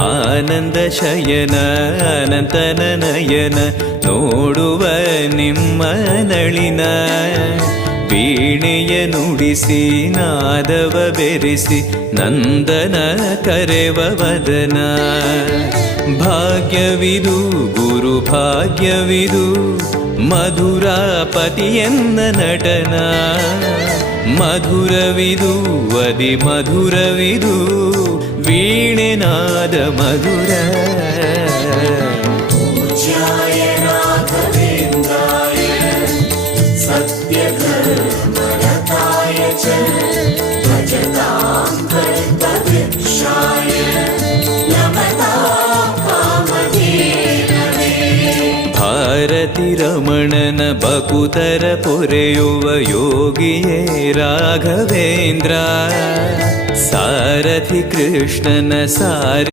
ಆನಂದ ಶಯನ ಅನಂತನ ನಯನ ನೋಡುವ ನಿಮ್ಮ ನಳಿನ ವೀಣೆಯ ನುಡಿಸಿ ನಾದವ ಬೆರೆಸಿ ನಂದನ ಕರೆವ ವದನ ಭಾಗ್ಯವಿದು ಗುರು ಭಾಗ್ಯವಿದು ಮಧುರಾಪತಿಯನ್ನ ನಟನ ಮಧುರವಿದು ಅದಿ ಮಧುರವಿದು ವೀಣೆನಾದ ಮಧುರ पूज्याय राघवेन्द्राय सत्यधर्मरताय च भजतां कल्पवृक्षाय नमतां कामधेनवे ಭಾರತಿ ರಮಣನ ಬಕುತರ ಪೊರೆಯುವ ಯೋಗಿಯೇ ರಾಘವೇಂದ್ರ ಸಾರಥಿ ಕೃಷ್ಣನ ಸಾರಿ